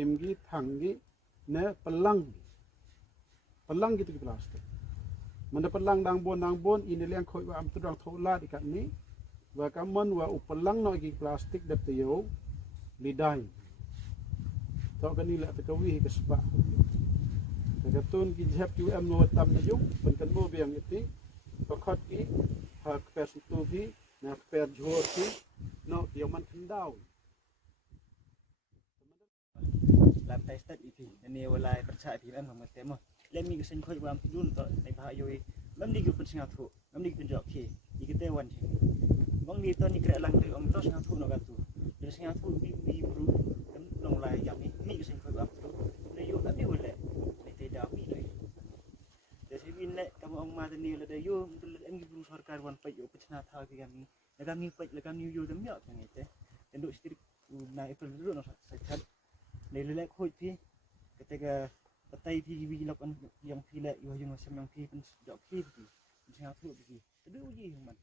emgi tanggi ne pelang gitu ki plastik mana pelang dang bon ini liang khoi wa am tudang thola di kat ni wa kamon wa upelang no ki plastik dat yo lidai to kani la te kawi ke spa katun ki jap ki am no tam na yung pen kan mo biang iti to khot ki ha pe su tu ki na pe jho ki no yo man kendau làm tay step EP nên nhiều lại phát chạy thì em không mất mà lên mình sinh khôi làm luôn rồi tại bà rồi lắm đi cái phần sinh thủ lắm đi cái job khi đi cái tewan thì bang đi tôi đi cái lăng thì ông tôi sinh thủ nó gặp tu để sinh thủ bị buru em lòng lại giảm đi mình cái sinh khôi làm tu để vô tận điều lệ để tay đào bị này để thấy mình lại các ông mà tên là để vô em đi buru sarkar wan phải vô cái sinh thao thì kami phải là kami vô tấm nhọ thằng này thế đến đội strik này phần rất là sạch nilai khôi phi ketika petai phi bilok yang phi le yo yang macam yang phi pun jok phi thì sao thua phi tapi uji man